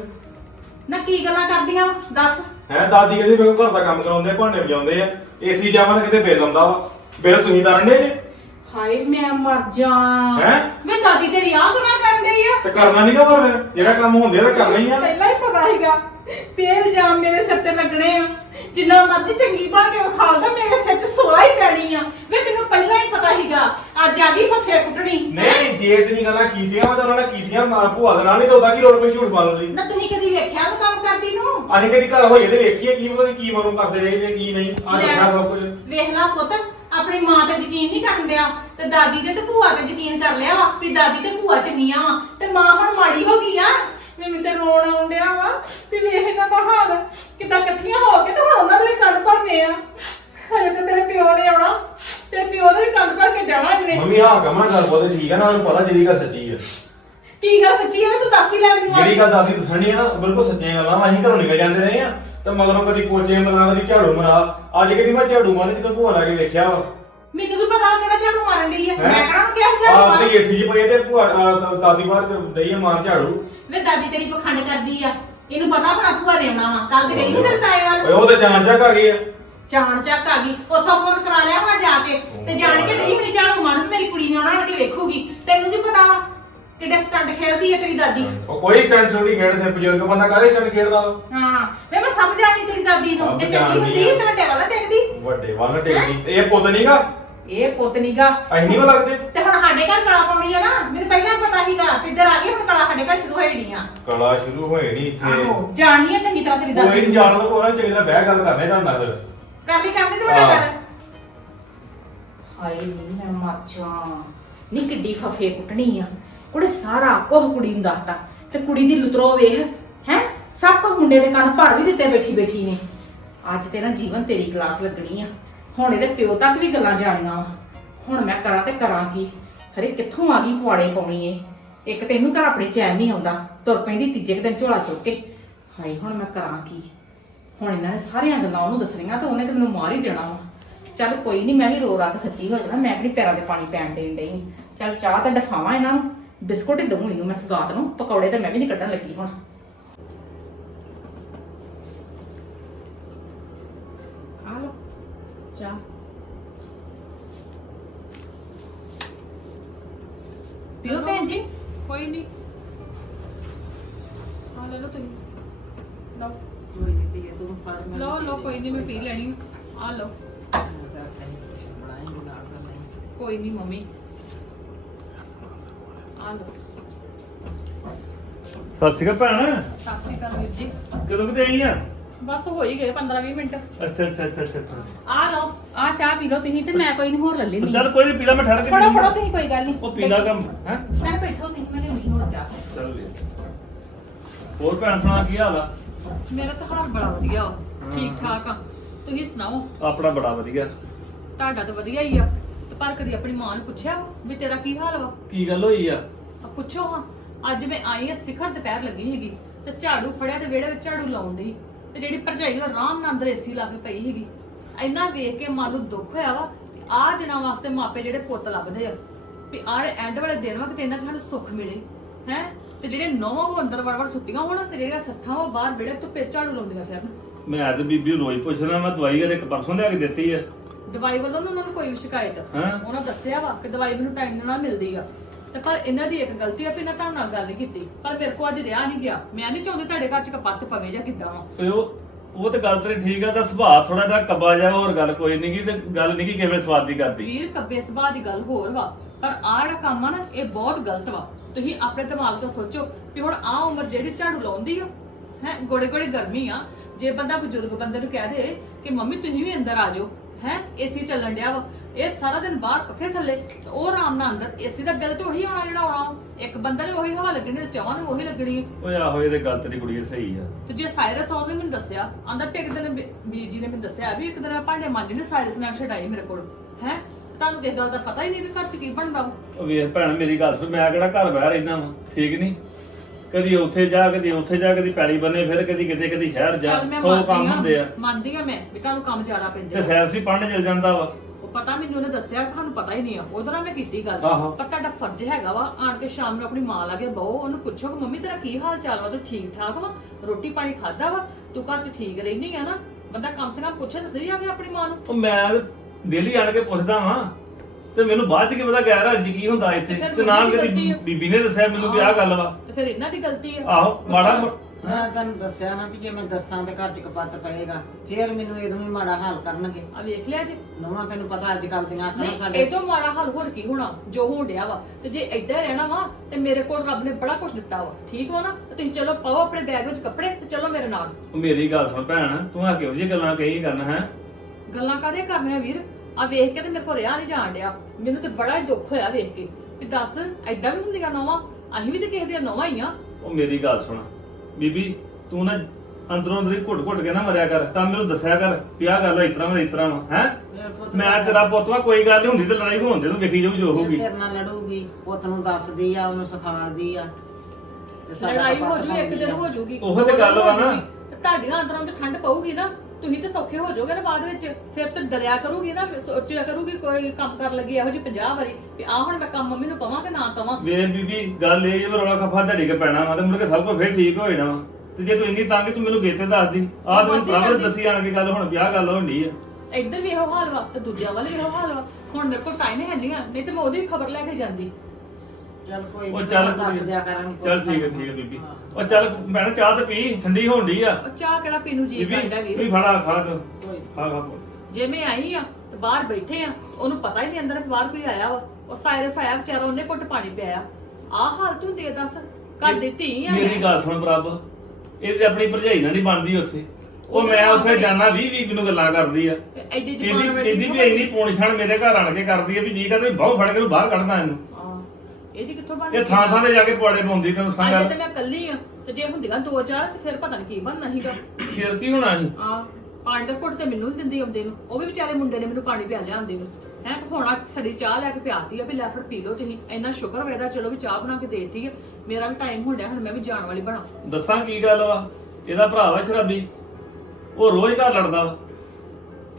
S4: ਨਾ ਕੀ ਗੱਲਾਂ ਕਰਦੀਆਂ ਵਾਂ? ਦੱਸ
S1: ਹੈ ਦਾਦੀ ਕਹਿੰਦੀ ਮੇਰੇ ਕੋਲ ਘਰ ਦਾ ਕੰਮ ਕਰਾਉਂਦੇ ਆ, ਭਾਂਡੇ ਵਜਾਉਂਦੇ ਆ ਏਸੀ ਜਾਵਾਂ ਤਾਂ ਕਿਤੇ ਬਿੱਲ ਆਉਂਦਾ ਵਾ ਬਿੱਲ ਤੁਸੀਂ ਤਾਰਨ ਦੇ ਜੇ
S4: ਹਾਏ ਮੈਂ ਮਰ ਜਾ
S1: ਹੈਂ?
S4: ਵੇ ਦਾਦੀ ਤੇਰੀ ਆ ਗੱਲਾਂ ਕਰਨ ਡਈ ਆ
S1: ਤੇ ਕਰਨਾ ਨਹੀਂ ਹੋਰ ਫਿਰ ਜਿਹੜਾ ਕੰਮ ਹੁੰਦੇ ਆ ਤਾਂ ਕਰਨਾ ਹੀ ਆ
S4: ਪਹਿਲਾਂ ਹੀ ਪਤਾ ਸੀਗਾ ਫੇਰ ਜਾਮ ਮੇਰੇ ਸਿਰ ਤੇ ਲੱਗਣੇ ਆ ਜਿੰਨਾ ਮਰਜ਼ੀ ਚੰਗੀ ਬਣ ਕੇ ਵਿਖਾਲਦਾ ਮੇਰੇ ਸਿਰ 'ਚ ਸੋਲਾ ਹੀ ਪੈਣੀ ਆ ਵੇ ਮੈਨੂੰ ਪਹਿਲਾਂ ਹੀ ਪਤਾ ਸੀਗਾ ਅੱਜ ਆ ਗਈ ਫੱਫੇ ਕੁੱਟਣੀ
S1: ਨਹੀਂ ਜੇ ਇਤਨੀ ਗੱਲਾਂ ਕੀਤੀਆਂ ਵਾ ਤਾਂ ਉਹਨਾਂ ਨੇ ਕੀਤੀਆਂ ਮਾਂ ਭੂਆ ਦੇ ਨਾਲ ਨਹੀਂ ਤਾਂ ਉਹਦਾ ਕੀ ਲੋੜ ਪਈ ਝੂਠ ਬੋਲਣ ਦੀ
S4: ਨਾ ਤੁਸੀਂ ਕਦੀ ਵੇਖਿਆ ਉਹਨੂੰ ਕੰਮ ਕਰਦੀ ਨੂੰ
S1: ਅਸੀਂ ਕਿਹੜੀ ਘਰ ਹੋਈਏ ਤੇ ਵੇਖੀਏ ਕੀ ਪਤਾ ਨੀ ਕੀ ਮਰੋਂ ਕਰਦੇ ਰਹੇ ਨੇ ਕੀ ਨਹੀਂ ਆ ਦੱਸਿਆ ਸਭ ਕੁਝ
S4: ਵੇਖ ਲਾ ਪੁੱਤ ਆਪਣੀ ਮਾਂ ਤੇ ਯਕੀਨ ਨਹੀਂ ਕਰਨ ਡਿਆ ਤੇ ਦਾਦੀ ਤੇ ਤੇ ਭੂਆ ਤੇ ਯਕੀਨ ਕਰ ਲਿਆ ਵਾ ਵੀ ਦਾਦੀ ਤੇ ਭੂਆ ਚੰਗੀਆਂ ਵਾ ਤੇ ਮਾਂ ਹੁਣ ਮਾੜੀ ਹੋ ਗਈ ਆ ਮੈਨੂੰ ਤੇ ਰੋਣ ਆਉਣ ਡਿਆ ਵਾ ਤੇ ਵੇਖ ਇਹਨਾਂ ਦਾ ਹਾਲ ਕਿੱਦਾਂ ਇਕੱਠੀਆਂ ਹੋ ਕੇ ਤੇ ਹੁਣ ਉਹਨਾਂ ਦੇ ਵੀ ਕੰਨ ਭਰਨੇ ਆ ਹਜੇ ਤੇ ਤੇਰੇ ਪਿਓ ਨੇ ਆਉਣਾ ਤੇ ਪਿਓ ਦੇ ਵੀ ਕੰਨ ਭਰ ਕੇ ਜਾਣਾ ਇਹਨੇ
S1: ਮੰਮੀ ਹਾਂ ਕਮਾ ਕਰ ਬੋਲੇ ਠੀਕ ਹੈ ਨਾ ਉਹਨੂੰ ਪਤਾ ਜਿਹੜੀ ਗੱਲ ਸੱਚੀ ਹੈ
S4: ਕੀ ਗੱਲ ਸੱਚੀ ਹੈ ਤੂੰ ਦੱਸ ਹੀ ਲੈ ਮੈਨੂੰ
S1: ਜਿਹੜੀ ਗੱਲ ਦਾਦੀ ਦੱਸਣੀ ਹੈ ਨਾ ਬਿਲਕੁਲ ਸੱਚੀਆਂ ਗੱਲਾਂ ਵਾ ਅਸੀਂ ਘਰੋਂ ਨਿਕਲ ਜਾਂਦੇ ਰਹੇ ਆ ਤੇ ਮਗਰੋਂ ਕਦੀ ਪੋਚੇ ਮਰਾ ਕਦੀ ਝਾੜੂ ਮਰਾ ਅੱਜ ਕਿਹੜੀ ਮੈਂ ਝਾੜੂ ਮਾਰੇ ਜਦੋਂ ਭੂਆ ਲਾ ਕੇ ਵੇਖਿਆ ਵਾ
S4: ਮੈਨੂੰ ਵੀ ਪਤਾ ਕਿਹੜਾ ਝਾੜੂ ਮਾਰਨ ਡਈ ਆ
S1: ਹੈਂ?
S4: ਮੈਂ ਕਿਹੜਾ ਨੂੰ ਕਿਹਾ ਝਾੜੂ
S1: ਆਹ
S4: ਮਾਰ
S1: ਤੇ ਏਸੀ ਜੀ ਪਈ ਆ ਤੇ ਭੂਆ ਅਹ, ਦਾਦੀ ਬਾਹਰ ਡਈ ਆ ਮਾਰ ਝਾੜੂ
S4: ਵੇ ਦਾਦੀ ਤੇਰੀ ਪਖੰਡ ਕਰਦੀ ਆ ਇਹਨੂੰ ਪਤਾ ਹੋਣਾ ਭੂਆ ਨੇ ਆਉਣਾ ਵਾ ਕੱਲ ਤੇ ਗਈ ਨਹੀਂ ਤੇਰੇ ਤਾਏ ਵੱਲ
S1: ਓਏ ਉਹ ਤੇ ਜਾਣ ਚੱਕ ਆ ਗਈ ਆ
S4: ਜਾਣ ਚੱਕ ਆ ਗਈ ਉੱਥੋਂ ਫੋਨ ਕਰਾ ਲਿਆ ਹੁਣ ਜਾ ਕੇ ਤੇ ਜਾਣ ਕੇ ਨਹੀਂ ਮੇਰੀ ਝਾੜੂ ਮਾਰਨ ਮੇਰੀ ਕੁੜੀ ਨੇ ਆਉਣਾ ਕੇ ਵੇਖੂਗੀ ਤੈਨੂੰ ਕੀ ਪਤਾ ਵਾ ਕਿੱਡੇ ਸਟੰਟ ਖੇਡਦੀ ਹੈ ਤੇਰੀ ਦਾਦੀ
S1: ਉਹ ਕੋਈ ਸਟੈਂਡ ਛੋੜੀ ਖੇਡਦੇ ਬਜ਼ੁਰਗ ਬੰਦਾ ਕਾਹਦੇ ਸਟੈਂਡ ਖੇਡਦਾ ਵਾ?
S4: ਹਾਂ ਵੇ ਮੈਂ ਸਭ ਜਾਣੀ ਤੇਰੀ ਦਾਦੀ ਨੂੰ
S1: ਸਭ
S4: ਤੇ ਚੰਗੀ
S1: ਜਾਣਦੀ
S4: ਹੁੰਦੀ
S1: ਆ।
S4: ਤੇ ਵੱਡੇ ਵਾਲਾ ਟੇਕਦੀ
S1: ਵੱਡੇ ਵੱਲ ਟੇਕਦੀ ਤੇ ਇਹ ਪੁੱਤ ਨਹੀਂਗਾ
S4: ਇਹ ਪੁੱਤ ਨੀਗਾ
S1: ਅਸੀਂ ਨਹੀਂ ਉਹ ਲੱਗਦੇ
S4: ਤੇ ਹੁਣ ਸਾਡੇ ਘਰ ਕਲਾ ਪਾਉਣੀ ਆ ਨਾ ਮੈਨੂੰ ਪਹਿਲਾਂ ਪਤਾ ਸੀਗਾ ਕਿ ਇੱਧਰ ਆ ਗਈ ਹੁਣ ਕਲਾ ਸਾਡੇ ਘਰ ਸ਼ੁਰੂ ਹੋਈ ਨਹੀਂ ਆ
S1: ਕਲਾ ਸ਼ੁਰੂ ਹੋਏ ਨਹੀਂ ਇੱਥੇ
S4: ਆਹੋ ਜਾਣਨੀ ਆ ਚੰਗੀ ਤਰ੍ਹਾਂ ਤੇਰੀ
S1: ਕੋਈ
S4: ਦਾਦੀ
S1: ਨਹੀਂ ਜਾਣਦਾ ਕੋਰਾ ਚੰਗੀ ਤਰ੍ਹਾਂ ਬਹਿ ਗੱਲ ਕਰਨੇ ਤਾਂ ਨਜ਼ਰ
S4: ਕਰ ਲਈ ਕਰਨੀ ਤੇ ਵੱਡਾ
S1: ਹਾਂ।
S4: ਕਰ ਹਾਏ ਨੀ ਮੈਂ ਮਰ ਜਾ ਨੀ ਕਿੱਡੀ ਫਫੇ ਕੁੱਟਣੀ ਆ ਕੁੜੇ ਸਾਰਾ ਕੁਝ ਕੁੜੀ ਨੂੰ ਦੱਸਤਾ ਤੇ ਕੁੜੀ ਦੀ ਲੁਤਰੋ ਵੇਖ ਹੈ ਸਭ ਕੁਝ ਮੁੰਡੇ ਦੇ ਕੰਨ ਭਰ ਵੀ ਦਿੱਤੇ ਬੈਠੀ ਬੈਠੀ ਨੇ ਅੱਜ ਤੇ ਨਾ ਜੀਵਨ ਤੇਰੀ ਕਲਾਸ ਲੱਗਣੀ ਆ ਹੁਣ ਇਹਦੇ ਪਿਓ ਤੱਕ ਵੀ ਗੱਲਾਂ ਜਾਣੀਆਂ ਵਾ ਹੁਣ ਮੈਂ ਕਰਾਂ ਤੇ ਕਰਾਂ ਕੀ ਹਰੇ ਕਿੱਥੋਂ ਆ ਗਈ ਪੁਆੜੇ ਪਾਉਣੀ ਏ ਇੱਕ ਤੈਨੂੰ ਘਰ ਆਪਣੇ ਚੈਨ ਨਹੀਂ ਆਉਂਦਾ ਤੁਰ ਪੈਂਦੀ ਤੀਜੇ ਕੁ ਦਿਨ ਝੋਲਾ ਚੁੱਕ ਕੇ ਹਾਏ ਹੁਣ ਮੈਂ ਕਰਾਂ ਕੀ ਹੁਣ ਇਹਨਾਂ ਨੇ ਸਾਰੀਆਂ ਗੱਲਾਂ ਉਹਨੂੰ ਦੱਸਣੀਆਂ ਤੇ ਉਹਨੇ ਤੇ ਮੈਨੂੰ ਮਾਰ ਹੀ ਦੇਣਾ ਵਾ ਚੱਲ ਕੋਈ ਨਹੀਂ, ਮੈਂ ਵੀ ਰੋ ਰਾ ਕੇ ਸੱਚੀ ਹੋ ਜਾਣਾ, ਮੈਂ ਕਿਹੜੀ ਪੈਰਾਂ ਦੇ ਪਾਣੀ ਪੈਣ ਦੇਣ ਡਈ ਆਂ। ਚੱਲ ਚਾਹ ਤਾਂ ਡਫਾਵਾਂ ਇਹਨਾਂ ਨੂੰ, ਬਿਸਕੁਟ ਹੀ ਦਊਂ ਇਹਨੂੰ ਮੈਂ ਸਗਾਤ ਨੂੰ, ਪਕੌੜੇ ਤਾਂ ਮੈਂ ਵੀ ਨਹੀਂ ਕੱਢਣ ਲੱਗੀ ਹੁਣ। ਆ ਲਓ ਚਾਹ। ਪੀਓ ਭੈਣ ਜੀ।
S2: ਕੋਈ ਨਹੀਂ, ਆ ਲੈ ਲਓ ਤੁਸੀਂ, ਲਓ
S3: ਕੋਈ ਨਹੀਂ ਤੇ ਤੂੰ ਫੜ ਮੈਂ
S2: ਲਓ ਲਓ, ਕੋਈ ਨਹੀਂ ਮੈਂ ਪੀ ਲੈਣੀ, ਆ ਲਓ।
S3: ਬਣਾਏਂਗੇ ਨਾਲ ਦਾ ਨਹੀਂ।
S2: ਕੋਈ ਨਹੀਂ ਮੰਮੀ, ਆ ਲਓ।
S5: ਸਤਿ ਸ਼੍ਰੀ ਅਕਾਲ ਭੈਣ,
S2: ਸਤਿ ਸ਼੍ਰੀ ਅਕਾਲ ਵੀਰ ਜੀ।
S5: ਕਦੋਂ ਕਿਤੇ ਆਈ ਆ?
S2: ਬਸ ਹੋ ਹੀ ਗਏ ਪੰਦਰਾਂ ਵੀਹ ਮਿੰਟ।
S5: ਅੱਛਾ ਅੱਛਾ ਅੱਛਾ ਅੱਛਾ ਅੱਛਾ।
S4: ਆ ਲਓ ਆ ਚਾਹ ਪੀ ਲਓ ਤੁਸੀਂ, ਤੇ ਮੈਂ ਕੋਈ ਨਹੀਂ ਹੋਰ ਲੈ ਲੈਂਦੀ।
S5: ਚੱਲ ਕੋਈ ਨਹੀਂ, ਪੀਲਾ ਮੈਂ ਠਹਿਰ ਕੇ
S4: ਫੜੋ
S5: ਪੀਊਂਗਾ।
S4: ਫੜੋ ਤੁਸੀਂ, ਕੋਈ ਗੱਲ ਨਹੀਂ।
S5: ਉਹ ਪੀਲਾ ਕੰਮ ਹੈ।
S4: ਮੈਂ ਬੈਠੋ ਤੁਸੀਂ, ਮੈਂ ਲਿਆਉਣੀ ਹੋਰ ਚਾਹ।
S5: ਚੱਲ ਵੀ। ਹੋਰ ਭੈਣ ਸੁਣਾ ਕੀ ਹਾਲ ਆ?
S2: ਮੇਰਾ ਤਾਂ ਹਾਲ ਬੜਾ ਵਧੀਆ ਵਾ,
S5: ਹਾਂ।
S2: ਠੀਕ ਠਾਕ ਆ। ਤੁਸੀਂ ਸੁਣਾਓ?
S5: ਆਪਣਾ ਬੜਾ ਵਧੀਆ।
S2: ਤੁਹਾਡਾ ਤਾਂ ਵਧੀਆ ਹੀ ਆ, ਤੇ ਪਰ ਕਦੀ ਆਪਣੀ ਮਾਂ ਨੂੰ ਪੁੱਛਿਆ ਵਾ ਵੀ ਤੇਰਾ ਕੀ ਹਾਲ ਵਾ?
S5: ਕੀ ਗੱਲ ਹੋਈ ਆ?
S2: ਆ ਪੁੱਛੋ ਹਾਂ। ਅੱਜ ਮੈਂ ਆਈ ਆ, ਸਿਖਰ ਦੁਪਹਿਰ ਲੱਗੀ ਸੀਗੀ ਤੇ ਝਾੜੂ ਫੜਿਆ ਤੇ ਵਿਹੜੇ ਵਿੱਚ ਝਾੜੂ ਲਾਉਣ ਡਈ, ਤੇ ਜਿਹੜੀ ਭਰਜਾਈ ਉਹ ਆਰਾਮ ਨਾਲ ਅੰਦਰ ਏਸੀ ਲਾ ਕੇ ਪਈ ਸੀਗੀ। ਇੰਨਾ ਵੇਖ ਕੇ ਮਨ ਨੂੰ ਦੁੱਖ ਹੋਇਆ ਵਾ ਕਿ ਆਹ ਦਿਨਾਂ ਵਾਸਤੇ ਮਾਪੇ ਜਿਹੜੇ ਪੁੱਤ ਲੱਭਦੇ ਆ ਵੀ ਆਹ ਐਂਡ ਵਾਲੇ ਦਿਨ ਵਾ ਕਿ ਇਹਨਾਂ 'ਚ ਸਾਨੂੰ ਸੁੱਖ ਮਿਲੇ ਹੈ, ਤੇ ਜਿਹੜੇ ਨੌਵਾਂ ਉਹ ਅੰਦਰ ਵੜ ਵੜ ਸੁੱਤੀਆਂ ਹੋਣ, ਤੇ ਜਿਹੜੀਆਂ ਸੱਸਾਂ ਉਹ ਬਾਹਰ ਵਿਹੜੇ ਤੋਂ ਪੇ ਝਾੜੂ ਲਾਉਂਦੀਆਂ ਫਿਰਨ।
S5: ਮੈਂ ਅੱਜ ਬੀਬੀ ਨੂੰ ਰੋਜ਼ ਪੁੱਛਣਾ, ਮੈਂ ਦਵਾਈ ਯਾਰ ਇੱਕ ਪਰਸੋਂ ਲਿਆ ਕੇ ਦਿੱਤੀ ਆ।
S2: ਦਵਾਈ ਵੱਲੋਂ ਨੀ ਉਹਨਾਂ ਨੂੰ ਕੋਈ ਵੀ ਸ਼ਿਕਾਇਤ,
S5: ਹਾਂ।
S2: ਉਹਨਾਂ ਦੱਸਿਆ ਵਾ ਕਿ ਦਵਾਈ ਮੈਨੂੰ ਟਾਈਮ ਨਾਲ ਮਿਲਦੀ ਆ, ਤੇ ਪਰ ਇਹਨਾਂ ਦੀ ਇੱਕ ਗਲਤੀ ਆ ਵੀ ਇਹਨਾਂ ਤੁਹਾਡੇ ਨਾਲ ਗੱਲ ਨਹੀਂ ਕੀਤੀ। ਪਰ ਮੇਰੇ ਕੋ ਅੱਜ ਰਿਹਾ ਨਹੀਂ ਗਿਆ, ਮੈਂ ਨਹੀਂ ਚਾਹੁੰਦੀ ਤੁਹਾਡੇ ਘਰ 'ਚ ਕਪੱਤ ਪਵੇ ਜਾਂ ਕਿੱਦਾਂ ਵਾ।
S5: ਓਏ ਉਹ ਉਹ ਤੇ ਗੱਲ ਤੇਰੀ ਠੀਕ ਆ, ਤਾਂ ਸੁਭਾਅ ਥੋੜਾ ਜਿਹਾ ਕੱਬਾ ਜਾ, ਹੋਰ ਗੱਲ ਕੋਈ ਨਹੀਂ ਗੀ, ਤੇ ਗੱਲ ਨਹੀਂ ਕਿ ਕਿਵੇਂ ਸਵਾਦੀ ਕਰਦੀ।
S2: ਵੀਰ ਕੱਬੇ ਸੁਭਾਅ ਦੀ ਗੱਲ ਹੋਰ ਵਾ, ਪਰ ਆਹ ਜਿਹੜਾ ਕੰਮ ਆ ਨਾ ਇਹ ਬਹੁਤ ਗਲਤ ਵਾ। ਤੁਸੀਂ ਆਪਣੇ ਦਿਮਾਗ ਤੋਂ ਸੋਚੋ ਵੀ ਹੁਣ ਆਹ ਉਮਰ ਜਿਹੜੀ ਝਾੜੂ ਲਾਉਂਦੀ ਆ ਹੈ, ਗੋੜੇ ਗੋੜੇ ਗਰਮੀ ਆ, ਜੇ ਬੰਦਾ ਬਜ਼ੁਰਗ ਬੰਦੇ ਨੂੰ ਕਹਿ ਦੇ ਕਿ ਮੰਮੀ ਤੁਸੀਂ ਵੀ ਅੰਦਰ ਆ ਜਾਓ ਹੈ, ਏਸੀ ਚੱਲਣ ਡਿਆ ਵਾ, ਇਹ ਸਾਰਾ ਦਿਨ ਬਾਹਰ ਪੱਖੇ ਥੱਲੇ, ਤੇ ਉਹ ਆਰਾਮ ਨਾਲ ਅੰਦਰ, ਏਸੀ ਦਾ ਬਿੱਲ ਤੇ ਉਹੀ ਆਉਣਾ ਜਿਹੜਾ ਆਉਣਾ, ਇੱਕ ਬੰਦਾ ਨੇ ਉਹੀ ਹਵਾ ਲੱਗਣੀ ਤੇ ਚਵਾਂ ਨੂੰ ਉਹੀ ਲੱਗਣੀ।
S5: ਓਏ ਆਹੋ, ਇਹਦੇ ਗੱਲ ਤੇਰੀ ਕੁੜੀ ਸਹੀ ਆ।
S2: ਤੇ ਜੇ ਸਾਇਰਸ ਉਹਨੇ ਮੈਨੂੰ ਦੱਸਿਆ, ਆਂਦਾ ਇੱਕ ਦਿਨ ਵੀਰ ਜੀ ਨੇ ਮੈਨੂੰ ਦੱਸਿਆ ਵੀ ਇੱਕ ਦਿਨ ਮੈਂ ਭਾਂਡੇ ਮਾਂਜਣੇ, ਸਾਇਰਸ ਨੇ ਛਡਾਈ ਮੇਰੇ ਕੋਲ ਹੈ, ਤੁਹਾਨੂੰ ਕਿਸ ਗੱਲ ਦਾ ਪਤਾ ਹੀ ਨਹੀਂ ਵੀ ਘਰ 'ਚ ਕੀ ਬਣਦਾ ਵਾ।
S5: ਉਹ ਵੇਖ ਭੈਣ ਮੇਰੀ ਗੱਲ ਸੁਣ, ਮੈਂ ਕਿਹੜਾ ਘਰ ਬਹਿ ਰਹਿਣਾ ਵਾ, ਠੀਕ ਨਹੀਂ? ਕਦੀ ਉੱਥੇ ਜਾ, ਕਦੀ ਉੱਥੇ ਜਾ, ਕਦੀ ਪੈਲੀ ਬੰਨੇ, ਫਿਰ ਕਦੀ ਕਿਤੇ, ਕਦੀ ਸ਼ਹਿਰ ਜਾ,
S2: ਚੱਲ ਮੈਂ
S5: ਸੌ ਕੰਮ
S2: ਮੰਨਦੀ
S5: ਹੁੰਦੇ
S2: ਆ
S5: ਆ।
S2: ਮੰਨਦੀ ਆ ਮੈਂ ਵੀ ਤੁਹਾਨੂੰ ਕੰਮ ਜ਼ਿਆਦਾ ਪੈਂਦੇ
S5: ਤੇ
S2: ਆ।
S5: ਸੈਰ ਸੀ ਪੜਨ ਚਲ ਜਾਂਦਾ ਵਾ।
S2: ਉਹ ਪਤਾ ਮੈਨੂੰ ਉਹਨੇ ਦੱਸਿਆ, ਤੁਹਾਨੂੰ ਪਤਾ ਹੀ ਨਹੀਂ ਆ, ਉਹਦੇ ਨਾਲ ਮੈਂ ਕੀਤੀ ਗੱਲ।
S5: ਆਹੋ।
S2: ਪਰ ਤੁਹਾਡਾ ਫਰਜ਼ ਹੈਗਾ ਵਾ ਆਣ ਕੇ ਸ਼ਾਮ ਨੂੰ ਆਪਣੀ ਮਾਂ ਲਾਗੇ ਬਹੋ, ਉਹਨੂੰ ਪੁੱਛੋ ਕਿ ਮੰਮੀ ਤੇਰਾ ਕੀ ਹਾਲ ਚਾਲ ਵਾ, ਤੂੰ ਠੀਕ ਠਾਕ ਵਾ, ਰੋਟੀ ਪਾਣੀ ਖਾਦਾ ਵਾ, ਤੂੰ ਘਰ 'ਚ ਠੀਕ ਰਹਿਨੀ ਆ ਨਾ? ਬੰਦਾ ਕਮ ਸੇ ਕਮ ਪੁੱਛੇ ਤਾਂ ਸਹੀ ਆ ਕੇ ਆਪਣੀ ਮਾਂ ਨੂੰ।
S5: ਉਹ ਮੈਂ ਡੇਲੀ ਆਣ ਕੇ ਪੁੱਛਦਾ ਵਾਂ, ਤੇ ਮੈਨੂੰ ਬਾਅਦ ਚ ਕੀ ਪਤਾ ਗੈਰ ਹਾਜ਼ਰੀ ਕੀ ਹੁੰਦਾ ਇੱਥੇ,
S2: ਤੇ ਫਿਰ
S5: ਤੇ ਨਾ
S2: ਮੰਮੀ ਦੀ
S5: ਕਦੀ
S2: ਗਲਤੀ ਆ।
S5: ਬੀਬੀ ਨੇ ਦੱਸਿਆ ਮੈਨੂੰ ਵੀ ਆਹ ਗੱਲ ਵਾ।
S2: ਤੇ ਫਿਰ ਇਹਨਾਂ ਦੀ ਗਲਤੀ ਆ।
S5: ਆਹੋ ਮਾੜਾ ਮੋ-
S3: ਮੈਂ ਤੈਨੂੰ ਦੱਸਿਆ ਨਾ ਵੀ ਜੇ ਮੈਂ ਦੱਸਾਂ ਤੇ ਘਰ 'ਚ ਕਪੱਤ ਪਏਗਾ, ਫੇਰ ਮੈਨੂੰ ਇਹਦੋਂ ਵੀ ਮਾੜਾ ਹਾਲ ਕਰਨਗੇ।
S2: ਆ ਵੇਖ ਲਿਆ ਜੀ,
S3: ਨਵਾਂ ਤੈਨੂੰ ਪਤਾ ਅੱਜ ਕੱਲ ਦੀਆਂ ਆਖਣਾ
S2: ਨਹੀਂ
S3: ਸਾਡੇ
S2: ਇਹ ਤੋਂ ਮਾੜਾ ਹਾਲ ਹੋਰ ਕੀ ਹੋਣਾ ਜੋ ਹੋਣ ਡਿਆ ਵਾ। ਤੇ ਜੇ ਏਦਾਂ ਰਹਿਣਾ ਵਾ ਤੇ ਮੇਰੇ ਕੋਲ ਰੱਬ ਨੇ ਬੜਾ ਕੁਝ ਦਿੱਤਾ ਵਾ, ਠੀਕ ਵਾ ਨਾ? ਤੇ ਤੁਸੀਂ ਚਲੋ ਪਾਓ ਆਪਣੇ ਬੈਗ ਵਿੱਚ ਕੱਪੜੇ ਤੇ ਚਲੋ ਮੇਰੇ ਨਾਲ।
S5: ਉਹ ਮੇਰੀ ਗੱਲ ਸੁਣ ਭੈਣ, ਤੂੰ ਆ ਕਿਹੋ ਜਿਹੀ ਗੱਲਾਂ ਕਹੀ ਕਰਨਾ ਹੈ?
S2: ਗੱਲਾਂ ਕਾਹਦੇ ਕਰਨੀਆਂ ਵੀਰ? ਆ ਵੇਖ ਕੇ ਤੇ ਮੇਰੇ ਕੋਲ ਰਿਹਾ ਨਹੀਂ ਜਾਣ ਡਿਆ, ਮੈਨੂੰ ਤੇ ਬੜਾ ਹੀ ਦੁੱਖ ਹੋਇਆ ਵੇਖ ਕੇ ਵੀ ਦੱਸ ਏਦਾਂ ਵੀ ਹੁੰਦੀਆਂ ਨੌਵਾਂ, ਅਸੀਂ ਵੀ ਤੇ ਕਿਸੇ ਦੀਆਂ ਨੌਵਾਂ ਹੀ ਆ।
S5: ਉਹ ਮੇਰੀ ਗੱਲ ਸੁਣ ਬੀਬੀ, ਤੂੰ ਨਾ ਅੰਦਰੋਂ ਅੰਦਰ ਹੀ ਘੁੱਟ ਘੁੱਟ ਕੇ ਨਾ ਮਰਿਆ ਕਰ, ਤਾਂ ਮੈਨੂੰ ਦੱਸਿਆ ਕਰ ਵੀ ਆਹ ਗੱਲ ਇਸ ਤਰ੍ਹਾਂ ਵਾ, ਇਸ ਤਰ੍ਹਾਂ ਵਾ ਹੈ।
S3: ਫੇਰ ਪੁੱਤ
S5: ਮੈਂ ਤੇਰਾ ਪੁੱਤ ਵਾ, ਕੋਈ ਗੱਲ ਨਹੀਂ ਹੁੰਦੀ ਤੇ ਲੜਾਈ ਹੋਣ ਦੇ, ਤੂੰ ਵੇਖੀ ਜਾਊ ਜੋ
S3: ਫੇਰ
S5: ਹੋਊਗੀ।
S3: ਤੇਰੇ ਨਾਲ ਲੜੂਗੀ, ਪੁੱਤ ਨੂੰ ਦੱਸਦੀ ਆ, ਉਹਨੂੰ ਸਿਖਾਉਂਦੀ ਆ, ਤੇ ਸਾਡਾ
S2: ਲੜਾਈ ਹੋ
S3: ਕਪੱਤ
S2: ਜੂ, ਇੱਕ
S3: ਪਾਉਂਦੀ
S2: ਦਿਨ
S3: ਆ।
S2: ਹੋ ਜੂਗੀ,
S5: ਉਹੋ
S2: ਦੋ
S5: ਤੇ
S2: ਦਿਨ
S5: ਗੱਲ ਵਾ
S2: ਹੋ
S5: ਨਾ।
S2: ਜੂਗੀ, ਤੇ ਤੁਹਾਡੀਆਂ ਅੰਦਰਾਂ ਤੇ ਠੰਡ ਪਊਗੀ ਨਾ, ਤੁਸੀਂ ਤੇ ਸੌਖੇ ਹੋ ਜਾਓਗੇ ਨਾ ਬਾਅਦ ਵਿੱਚ। ਫਿਰ ਤੇ ਡਰਿਆ ਕਰੂਗੀ ਨਾ, ਸੋਚਿਆ ਕਰੂਗੀ ਕੋਈ ਕੰਮ ਕਰਨ ਲੱਗੀ ਇਹੋ ਜਿਹੀ ਪੰਜਾਹ ਵਾਰੀ ਵੀ ਆਹ ਹੁਣ ਮੈਂ ਕੰਮ ਮੰਮੀ ਨੂੰ ਕਵਾਂ ਕਿ ਨਾ ਕਵਾਂ।
S5: ਵੇ ਬੀਬੀ ਗੱਲ ਇਹ ਜੇ ਰੌਲਾ ਖਫਾ ਧੜੀ ਕੇ ਪੈਣਾ ਵਾ, ਤੇ ਮੁੜ ਕੇ ਸਭ ਕੁਝ ਫੇਰ ਠੀਕ ਹੋ ਜਾਣਾ ਵਾ। ਤੇ ਜੇ ਤੂੰ ਇੰਨੀ ਤੰਗ, ਤੂੰ ਮੈਨੂੰ ਗੇਤੇ ਦੱਸਦੀ, ਆਹ ਤੈਨੂੰ
S2: ਵਾਧੀ
S5: ਪ੍ਰਭਰ
S2: ਜਾਂਦੀ।
S5: ਦੱਸੀ ਆਣ ਕੇ ਗੱਲ, ਹੁਣ ਵਿਆਹ ਗੱਲ ਹੋਣ ਡਈ ਆ।
S2: ਇੱਧਰ ਵੀ ਇਹੋ ਹਾਲ ਵਾ ਤੇ ਦੂਜਿਆਂ ਵੱਲ ਵੀ ਇਹੋ ਹਾਲ ਵਾ। ਹੁਣ ਮੇਰੇ ਕੋਲ ਟਾਈਮ ਹੈ ਨਹੀਂ ਆ, ਨਹੀਂ ਤੇ ਮੈਂ ਉਹਦੀ ਖਬਰ ਲੈ ਕੇ ਜਾਂਦੀ।
S3: ਚੱਲ ਕੋਈ
S5: ਉਹ
S3: ਨਹੀਂ,
S5: ਚੱਲ
S3: ਦੱਸ ਦਿਆ ਕਰਾਂਗੇ ਪੁੱਤ
S5: ਚੱਲ ਠੀਕ ਹੈ ਠੀਕ ਹੈ ਬੀਬੀ।
S3: ਹਾਂ।
S5: ਉਹ ਚੱਲ ਭੈਣ ਚਾਹ ਤੇ ਪੀ, ਠੰਡੀ ਹੋਣ ਡਈ ਆ।
S2: ਉਹ ਚਾਹ ਕਿਹੜਾ ਪੀਣੂ ਜੀ
S5: ਬੀਬੀ
S2: ਕਰਦਾ
S5: ਤੂੰ
S2: ਵੀਰ।
S5: ਹੀ ਫੜਾ ਖਾ ਤੂੰ,
S3: ਕੋਈ ਨੀ।
S5: ਖਾ ਖਾ।
S2: ਜੇ ਮੈਂ ਆਈ ਆ ਤੇ ਬਾਹਰ ਬੈਠੇ ਆ, ਉਹਨੂੰ ਪਤਾ ਹੀ ਨਹੀਂ ਅੰਦਰ ਬਾਹਰ ਕੋਈ ਆਇਆ ਵਾ। ਉਹ ਸਾਇਰਸ ਆਇਆ ਵਿਚਾਰਾ, ਉਹਨੇ ਘੁੱਟ ਪਾਣੀ ਪਿਆਇਆ। ਆਹ ਹਾਲਤ ਹੁੰਦੀ ਹੈ ਦੱਸ, ਘਰ ਦੀ ਧੀ ਆ
S5: ਮੇਰੀ
S2: ਮੈਂ।
S5: ਗੱਲ ਸੁਣ ਪ੍ਰਭ, ਇਹ ਤੇ ਆਪਣੀ ਭਰਜਾਈ ਨਾਲ ਨਹੀਂ ਬਣਦੀ ਉੱਥੇ। ਉਹ
S2: ਉਹਦੇ
S5: ਮੈਂ
S2: ਨਾਲ
S5: ਉੱਥੇ
S2: ਬਣੀ।
S5: ਜਾਣਾ ਵੀਹ ਵੀਹ ਮੈਨੂੰ ਗੱਲਾਂ ਕਰਦੀ ਆ।
S2: ਐਡੀ
S5: ਇਹਦੀ
S2: ਜ਼ਬਾਨ ਵਾਲੀ
S5: ਇਹਦੀ ਵੀ ਇੰਨੀ ਪੂਣ ਛਣ ਮੇਰੇ ਘਰ ਆਣ ਕੇ ਕਰਦੀ ਆ ਵੀ ਜੀ ਕਹਿੰਦੇ ਬਾਹੂ ਫੜ ਕੇ ਇਹਨੂੰ ਬਾਹਰ ਕੱਢਦਾ ਇਹਨੂੰ।
S2: ਹਾਂ, ਇਹਦੀ ਕਿੱਥੋਂ ਬਣ
S5: ਇਹ ਥਾਂ ਥਾਂ ਤੇ ਜਾ ਕੇ ਪੁਆੜੇ ਪਾਉਂਦੀ, ਤੈਨੂੰ
S2: ਅਜੇ
S5: ਸੰਗ
S2: ਤੇ ਮੈਂ ਕੱਲੀ ਆ, ਤੇ ਜੇ ਹੁੰਦੀਆਂ ਦੋ ਚਾਰ ਤੇ ਫਿਰ ਪਤਾ ਨਹੀਂ ਕੀ ਬਣਨਾ ਸੀਗਾ।
S5: ਫੇਰ ਕੀ ਹੋਣਾ ਸੀ?
S2: ਆ ਪਾਣੀ ਦਾ ਘੁੱਟ ਤੇ ਮੈਨੂੰ ਨੀ ਦਿੰਦੀ ਆਉਂਦੇ ਨੂੰ, ਉਹ ਵੀ ਵਿਚਾਰੇ ਮੁੰਡੇ ਨੇ ਮੈਨੂੰ ਪਾਣੀ ਪਿਆ ਲਿਆ ਆਉਂਦੇ ਨੂੰ ਹੈ। ਤੇ ਹੁਣ ਆ ਸੜੀ ਚਾਹ ਲੈ ਕੇ ਪਿਆਤੀ ਆ ਵੀ ਲੈ ਫੜ ਪੀ ਲਓ ਤੁਸੀਂ। ਇੰਨਾ ਸ਼ੁਕਰ ਹੋਇਆ ਚਲੋ ਵੀ ਚਾਹ ਬਣਾ ਕੇ ਦੇਤੀ ਆ। ਮੇਰਾ ਵੀ ਟਾਈਮ ਹੋ ਗਿਆ, ਹੁਣ ਮੈਂ ਵੀ ਜਾਣ ਵਾਲੀ ਬਣਾ।
S5: ਦੱਸਾਂ ਕੀ ਗੱਲ ਵਾ, ਇਹਦਾ ਭਰਾ ਵਾ ਸ਼ਰਾਬੀ, ਉਹ ਰੋਜ਼ ਘਰ ਲੜਦਾ ਵਾ,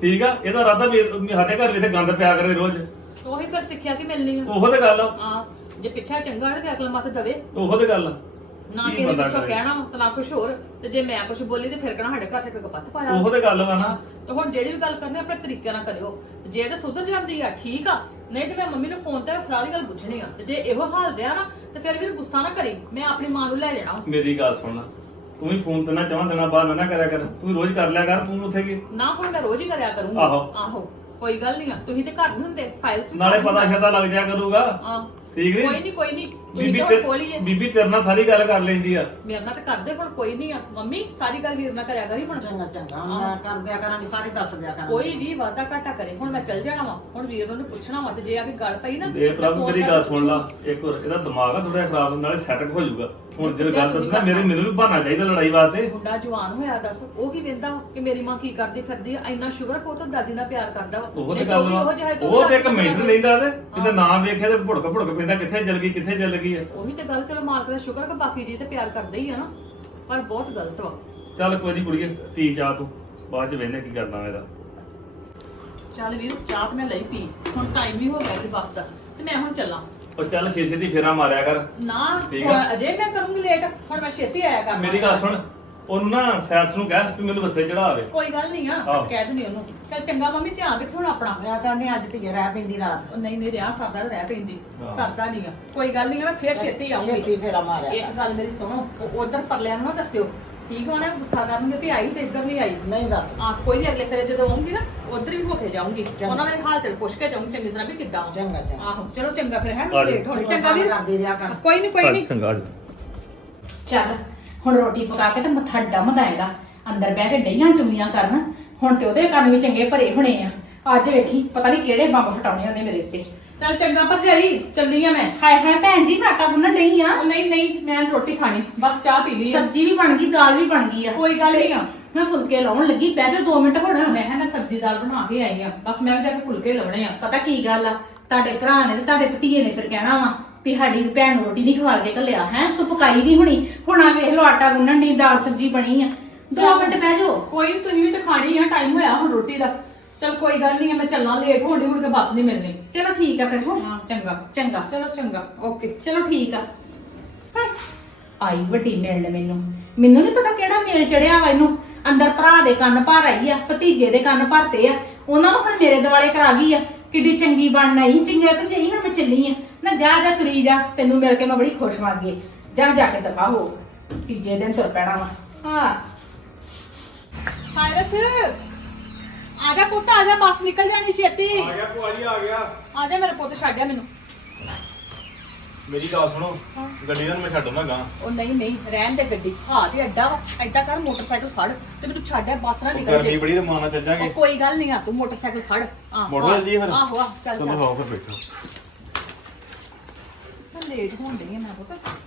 S5: ਠੀਕ ਆ ਇਹਦਾ ਇਰਾਦਾ ਵੀ ਸਾਡੇ ਘਰ ਵੀ ਇੱਥੇ ਗੰਦ ਪਿਆ ਕਰੇ ਰੋਜ਼।
S2: ਉਹੀ ਫਿਰ ਸਿੱਖਿਆ ਕਿ ਮਿਲਣੀ ਆ
S5: ਉਹੋ ਤੇ ਗੱਲ ਆ
S2: ਆ ਜੇ ਪਿੱਛਾ ਚੰਗਾ ਹੈ ਤੇ ਅਕਲ ਮਤ ਦਵੇ
S5: ਉਹੋ ਤੇ ਗੱਲ ਆ
S2: ਨਾ
S5: ਕੀ
S2: ਕਿਸੇ
S5: ਬੰਦਾ
S2: ਪਿੱਛੋਂ
S5: ਕਰੇ?
S2: ਕਹਿਣਾ ਵਾ ਤੇ ਨਾ ਕੁਝ ਹੋਰ ਤੇ ਜੇ ਮੈਂ ਕੁਝ ਬੋਲੀ ਤੇ ਫਿਰ ਕਹਿਣਾ ਸਾਡੇ ਘਰ ਚ ਕੋਈ ਗੱਪਤ ਪਾਇਆ
S5: ਉਹੋ ਤੇ ਗੱਲ ਵਾ ਨਾ।
S2: ਤੇ ਹੁਣ ਜਿਹੜੀ ਵੀ ਗੱਲ ਕਰਨੀ ਆਪਣੇ ਤਰੀਕੇ ਨਾਲ ਕਰਿਓ ਤੇ ਜੇ ਤੇ ਸੁਧਰ ਜਾਂਦੀ ਆ ਠੀਕ ਆ ਨਹੀਂ ਤੇ ਮੈਂ ਮੰਮੀ ਨੂੰ ਫੋਨ ਤੇ ਫਰਾਲੀ ਗੱਲ ਪੁੱਛਣੀ ਆ ਤੇ ਜੇ ਇਹੋ ਹਾਲ ਦਿਆ ਨਾ ਤੇ ਫਿਰ ਵੀ ਗੁੱਸਾ ਨਾ ਕਰੀ ਮੈਂ ਆਪਣੀ ਮਾਂ ਨੂੰ ਲੈ ਜਾਣਾ
S5: ਮੇਰੀ ਗੱਲ ਸੁਣ ਲੈ, ਤੂੰ ਵੀ ਫੋਨ ਤੇ ਨਾ ਚਾਹਾਂ ਦੇਣਾ ਬਾਹਰ ਨਾ ਨਾ ਕਰਿਆ ਕਰ, ਤੂੰ ਵੀ ਰੋਜ਼ ਕਰ ਲਿਆ ਕਰ, ਤੂੰ ਉੱਥੇ ਕੀ
S2: ਨਾ ਹੁਣ ਮੈਂ ਰੋਜ਼ ਹੀ ਕਰਿਆ ਕਰੂੰਗੀ
S5: ਆਹੋ।
S2: ਆਹੋ ਕੋਈ ਗੱਲ ਨਹੀਂ ਆ ਤੁਸੀਂ ਤੇ ਘਰ ਨਹੀਂ ਹੁੰਦੇ ਸਾਇਲਸ ਵੀ
S5: ਨਾਲੇ
S2: ਘਰ
S5: ਪਤਾ
S2: ਹੁੰਦਾ।
S5: ਸ਼ਦਾ ਲੱਗ ਜਾਇਆ ਕਰੂਗਾ।
S2: ਹਾਂ
S5: ਠੀਕ
S2: ਕੋਈ
S5: ਨਹੀਂ
S2: ਨਹੀਂ ਕੋਈ ਨਹੀਂ ਤੁਸੀਂ
S5: ਬੀਬੀ
S2: ਤਾਂ
S5: ਤੇ
S2: ਹੁਣ ਕੋਲ ਹੀ ਜੇ
S5: ਬੀਬੀ ਤੇਰੇ ਨਾਲ ਸਾਰੀ ਗੱਲ ਕਰ ਲੈਂਦੀ ਆ।
S2: ਮੇਰੇ ਨਾਲ ਤਾਂ ਕਰਦੇ ਹੁਣ ਕੋਈ ਨਹੀਂ ਆ ਮੰਮੀ ਸਾਰੀ ਗੱਲ ਵੀਰ ਨਾਲ ਕਰਿਆ ਕਰੀ ਹੁਣ
S3: ਚੰਗਾ ਚੰਗਾ ਹੁਣ ਮੈਂ ਕਰ ਦਿਆ ਕਰਾਂਗੀ, ਸਾਰੀ ਦੱਸ ਦਿਆ ਕਰਾਂਗੀ।
S2: ਕੋਈ ਵੀ ਵਾਦਾ ਘਾਟਾ ਕਰੇ ਹੁਣ ਮੈਂ ਚੱਲ ਜਾਣਾ ਵਾ ਹੁਣ ਵੀਰ ਨੂੰ ਉਹਨੇ ਪੁੱਛਣਾ ਵਾ ਤੇ ਜੇ ਆ ਕੇ ਗੱਲ ਪਈ ਨਾ
S5: ਇਹ ਪ੍ਰਭ
S2: ਮੈਂ phone
S5: ਮੇਰੀ
S2: ਕਰਕੇ
S5: ਗੱਲ ਸੁਣ ਲਾ ਇੱਕ ਹੋਰ, ਇਹਦਾ ਦਿਮਾਗ ਆ ਥੋੜਾ ਖਰਾਬ, ਨਾਲੇ ਸੈਟਅਪ ਹੋ ਜਾਊਗਾ। ਹੁਣ ਜਦੋਂ ਗੱਲ ਦੱਸਣਾ ਮੇਰੇ ਮੈਨੂੰ ਵੀ ਬਹਾਨਾ ਚਾਹੀਦਾ ਲੜਾਈ ਵਾਸਤੇ।
S2: ਮੁੰਡਾ ਜਵਾਨ ਹੋਇਆ ਦੱਸ ਉਹ ਕੀ ਵੇਂਦਾ ਕਿ ਮੇਰੀ ਮਾਂ ਕੀ ਕਰਦੀ ਫਿਰਦੀ ਆ ਇੰਨਾ ਸ਼ੁਕਰ ਕੋ ਤਾਂ ਦਾਦੀ ਨਾਲ ਪਿਆਰ ਕਰਦਾ ਵਾ
S5: ਉਹ ਤੇ
S2: ਨਹੀਂ ਤਾਂ
S5: ਗੱਲ
S2: ਵੀ
S5: ਵਾ।
S2: ਉਹੋ ਜਿਹਾ ਤਾਂ
S5: ਉਹ ਤੇ ਇੱਕ
S2: ਦਾਦੀ ਨਾਲ
S5: ਮਿੰਟ
S2: ਪਿਆਰ
S5: ਲੈਂਦਾ ਤੇ ਕਿਤੇ ਨਾ ਵੇਖਿਆ ਤੇ ਭੁੜਕ ਭੁੜਕ ਪੈਂਦਾ, ਕਿੱਥੇ ਚਲ ਗਈ ਕਿੱਥੇ ਚਲ ਗਈ ਆ।
S2: ਉਹੀ ਤੇ ਗੱਲ ਚਲੋ ਮਾਲਕ ਦਾ ਸ਼ੁਕਰ ਕਿ ਬਾਕੀ ਜੀ ਤੇ ਪਿਆਰ ਕਰਦੇ ਹੀ ਆ ਨਾ ਪਰ ਬਹੁਤ ਗਲਤ ਵਾ
S5: ਚੱਲ ਕੋਈ ਨਹੀਂ ਕੁੜੀਏ, ਪੀ ਚਾਹ ਤੂੰ, ਬਾਅਦ ਚ ਵੇਖਦੇ ਕੀ ਕਰਨਾ ਇਹਦਾ।
S2: ਚੱਲ ਵੀਰ ਚਾਹ ਤੇ ਮੈਂ ਲਈ ਪੀ ਹੁਣ ਟਾਈਮ ਵੀ ਹੋ ਗਿਆ ਸੀ ਬੱਸ ਦਾ ਤੇ ਮੈਂ ਹੁਣ ਚੱਲਾਂ
S5: ਉਹ ਚੱਲ ਛੇ ਦੀ ਫੇਰਾ ਮਾਰਿਆ ਕਰ।
S2: ਨਾ
S5: ਠੀਕ
S2: ਹੁਣ
S5: ਆ।
S2: ਅਜੇ ਮੈਂ ਕਰੂੰਗੀ ਲੇਟ ਹੁਣ ਮੈਂ ਛੇਤੀ ਆਇਆ ਕਰਨਾ
S5: ਮੇਰੀ ਗੱਲ ਸੁਣ, ਉਹਨੂੰ ਨਾ ਸੈਰਸ ਨੂੰ ਕਹਿ ਤੂੰ ਮੈਨੂੰ ਬੱਸੇ ਚੜਾਵੇ।
S2: ਕੋਈ ਗੱਲ ਨਹੀਂ ਆ
S5: ਆਹੋ।
S2: ਕਹਿ ਦਿੰਦੀ ਉਹਨੂੰ ਚੱਲ ਚੰਗਾ ਮੰਮੀ ਧਿਆਨ ਰੱਖੋ ਹੁਣ ਆਪਣਾ
S3: ਮੈਂ ਤਾਂ ਨਹੀਂ ਅੱਜ ਧੀਏ ਰਹਿ ਪੈਂਦੀ ਰਾਤ।
S2: ਉਹ ਨਹੀਂ ਨਹੀਂ ਰਿਆ ਸਰਦਾ ਰਹਿ ਪੈਂਦੀ
S5: ਹਾਂ।
S2: ਸਰਦਾ ਨਹੀਂ ਆ ਕੋਈ ਗੱਲ ਨਹੀਂ ਮੈਂ ਫੇਰ ਛੇਤੀ ਆਉਂਗੀ
S3: ਛੇਤੀ ਫੇਰਾ ਮਾਰਿਆ
S2: ਇੱਕ ਗੱਲ ਮੇਰੀ ਸੁਣੋ ਉਧਰ ਪਰਲਿਆਂ ਨੂੰ ਨਾ ਦੱਸਿਓ ਠੀਕ ਵਾ ਨਾ ਗੁੱਸਾ ਕਰਨਗੇ ਵੀ ਆਈ ਤੇ ਇੱਧਰ ਨਹੀਂ ਆਈ
S3: ਨਹੀਂ ਦੱਸ
S2: ਆ ਕੋਈ ਨਹੀਂ ਅਗਲੇ ਫੇਰੇ ਜਦੋਂ ਆਉਂਗੀ ਨਾ ਉਧਰ ਵੀ ਹੋ ਕੇ ਜਾਊਂਗੀ
S3: ਚੰਗਾ।
S2: ਉਹਨਾਂ ਦੇ ਹਾਲ ਚਾਲ ਪੁੱਛ ਕੇ ਜਾਊਂਗੀ ਚੰਗੀ ਤਰ੍ਹਾਂ ਵੀ ਕਿੱਦਾਂ ਵਾ।
S3: ਚੰਗਾ ਚੰਗਾ
S2: ਆਹੋ ਚਲੋ ਚੰਗਾ ਫਿਰ ਹੈ
S5: ਆ ਜਾਓ।
S2: ਲੇਟ ਹੋਣੀ ਚੰਗਾ ਵੀਰ
S3: ਕਰਦੀ ਰਿਹਾ ਕਰ।
S2: ਕੋਈ ਨਹੀਂ ਕੋਈ ਨਹੀਂ
S5: ਚੰਗਾ ਜੀ।
S4: ਚੱਲ ਹੁਣ ਰੋਟੀ ਪਕਾ ਕੇ ਤੇ ਮੱਥਾ ਡੰਮਦਾ ਇਹਦਾ ਅੰਦਰ ਬਹਿ ਕੇ ਡਈਆਂ ਚੁੰਮੀਆਂ ਕਰਨ। ਹੁਣ ਤੇ ਉਹਦੇ ਕੰਨ ਵੀ ਚੰਗੇ ਭਰੇ ਹੋਣੇ ਆ। ਅੱਜ ਵੇਖੀ ਪਤਾ ਨਹੀਂ ਕਿਹੜੇ ਬੰਬ ਫਟਾਉਣੇ ਉਹਨੇ ਮੇਰੇ ਉੱਤੇ।
S2: ਚੱਲ ਚੰਗਾ ਭਰਜਾਈ ਚੱਲਦੀ ਆ ਮੈਂ
S4: ਹਾਏ ਹਾਏ ਭੈਣ ਜੀ ਮੈਂ ਆਟਾ ਗੁੰਨਣ ਡਈ ਆ।
S2: ਉਹ ਨਹੀਂ ਨਹੀਂ ਮੈਂ ਰੋਟੀ ਖਾਣੀ ਬਸ ਚਾਹ ਪੀ ਲਈ ਆ
S4: ਸਬਜ਼ੀ ਵੀ ਬਣ ਗਈ, ਦਾਲ ਵੀ ਬਣ ਗਈ ਆ।
S2: ਕੋਈ ਗੱਲ ਨਹੀਂ ਆ
S4: ਮੈਂ ਫੁਲਕੇ ਲਾਉਣ ਲੱਗੀ, ਬਹਿ ਜਾ ਦੋ ਮਿੰਟ ਹੁਣ।
S2: ਮੈਂ ਕਿਹਾ ਮੈਂ ਸਬਜ਼ੀ ਦਾਲ ਬਣਾ ਕੇ ਆਈ ਆ ਬਸ ਮੈਂ ਵੀ ਜਾ ਕੇ ਫੁਲਕੇ ਲਾਉਣੇ ਆ
S4: ਪਤਾ ਕੀ ਗੱਲ ਆ, ਤੁਹਾਡੇ ਭਰਾ ਨੇ ਤੇ ਤੁਹਾਡੇ ਭਤੀਏ ਨੇ ਫਿਰ ਕਹਿਣਾ ਵਾ ਵੀ ਸਾਡੀ ਭੈਣ ਨੂੰ ਰੋਟੀ ਨਹੀਂ ਖਵਾਲ ਕੇ ਘੱਲਿਆ ਹੈ, ਤੂੰ ਪਕਾਈ ਨਹੀਂ ਹੋਣੀ। ਹੁਣ ਆ ਵੇਖ ਲੋ ਆਟਾ ਗੁੰਨਣ ਦੀ, ਦਾਲ ਸਬਜ਼ੀ ਬਣੀ ਆ, ਦੋ ਮਿੰਟ ਬਹਿ ਜਾਓ।
S2: ਕੋਈ ਨੀ, ਤੁਸੀਂ ਵੀ ਤਾਂ ਖਾਣੀ ਆ ਟਾਈਮ ਹੋਇਆ ਹੁਣ ਰੋਟੀ ਦਾ ਚਲ ਕੋਈ ਗੱਲ ਨਹੀਂ ਮੈਂ ਚੱਲਾਂ ਲੇਟ ਹੋਣੀ ਮੁੜ ਕੇ ਬੱਸ ਨਹੀਂ ਮਿਲਣੀ
S4: ਚਲੋ ਠੀਕ ਆ ਫਿਰ ਹੁਣ।
S2: ਹਾਂ ਚੰਗਾ
S4: ਚੰਗਾ
S2: ਚਲੋ ਚੰਗਾ ਓਕੇ
S4: ਚਲੋ ਠੀਕ ਆ। ਹਾਏ, ਆਈ ਵੱਡੀ ਮਿਲਣ ਮੈਨੂੰ ਮੈਨੂੰ ਨਹੀਂ ਪਤਾ ਕਿਹੜਾ ਮੇਲ ਚੜਿਆ ਵਾ ਇਹਨੂੰ। ਅੰਦਰ ਭਰਾ ਦੇ ਕੰਨ ਭਰ ਆਈ ਆ, ਭਤੀਜੇ ਦੇ ਕੰਨ ਭਰਤੇ ਆ, ਉਹਨਾਂ ਨੂੰ ਹੁਣ ਮੇਰੇ ਦਿਵਾਲੇ ਕਰਾ ਗਈ ਆ। ਕਿੱਡੀ ਚੰਗੀ ਬਣਨ ਆਈ, ਚੰਗਾ ਭਜਾਈ ਹੁਣ ਮੈਂ ਚੱਲੀ ਆ ਨਾ। ਜਾ ਜਾ ਤੁਰੀ ਜਾ, ਤੈਨੂੰ ਮਿਲ ਕੇ ਮੈਂ ਬੜੀ ਖੁਸ਼ ਵਾਂ ਗਈ। ਜਾ ਜਾ ਕੇ ਦਫਾ ਹੋ, ਤੀਜੇ ਦਿਨ ਤੁਰ ਪੈਣਾ ਵਾ। ਹਾਂ
S2: ਸਾਇਰਸ ਆ ਜਾ ਪੁੱਤ ਆ ਜਾ ਬੱਸ ਨਿਕਲ ਜਾਣੀ ਛੇਤੀ
S1: ਆ ਗਿਆ ਭੂਆ ਜੀ ਆ ਗਿਆ।
S2: ਆ ਜਾ ਮੇਰੇ ਪੁੱਤ ਛੱਡਿਆ ਮੈਨੂੰ
S1: ਮੇਰੀ ਗੱਲ ਸੁਣੋ, ਗੱਡੀ ਨਾਲ ਮੈਂ ਛੱਡਣਾ ਗਾ।
S2: ਉਹ ਨਹੀਂ ਨਹੀਂ ਰਹਿਣ ਦੇ ਗੱਡੀ ਹਾਂ ਤੇ ਅੱਡਾ ਵਾ ਐਦਾਂ ਕਰ ਮੋਟਰਸਾਈਕਲ ਫੜ ਤੇ ਮੈਨੂੰ ਛੱਡਿਆ ਬੱਸ ਨਾ ਨਿਕਲ
S1: ਗਰਮੀ
S2: ਜੇ
S1: ਬੜੀ ਰਮਾਨਾ ਚੱਲ ਜਾਾਂਗੇ।
S2: ਉਹ ਕੋਈ ਗੱਲ ਨਹੀਂ ਆ ਤੂੰ ਮੋਟਰਸਾਈਕਲ ਫੜ ਆ
S1: ਮੋਟਰਸਾਈਕਲ ਜੀ ਫਿਰ?
S2: ਆਹੋ ਆ ਚੱਲ
S1: ਚਲੋ
S2: ਚੱਲ
S1: ਆਓ ਫਿਰ ਬੈਠੋ।
S2: ਲੇਟ ਹੋਣ ਡਈ ਆ ਮੈਂ ਪੁੱਤ